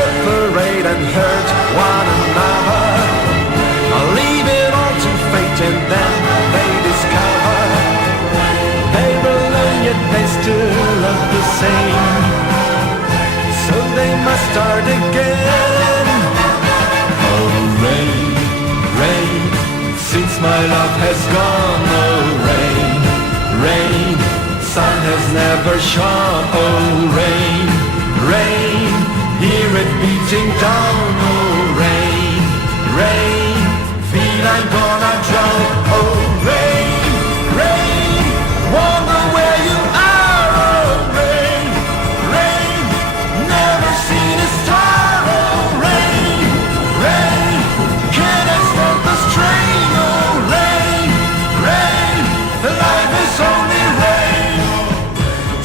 separate and hurt one another. Leave it all to fate and then they discover they will learn yet they still love the same. So they must start again. Oh rain, rain, since my love has gone. Oh rain, rain, sun has never shone. Oh rain, rain, hear it beating down. Oh rain, rain, feel I'm gonna drown. Oh rain, rain, wonder where you are. Oh rain, rain, never seen a star. Oh rain, rain, can I stop this train? Oh rain, rain, life is only rain.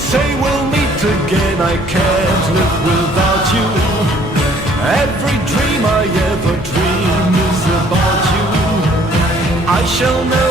Say we'll meet again, I can't live without you. Every dream I ever dream is about you. I shall never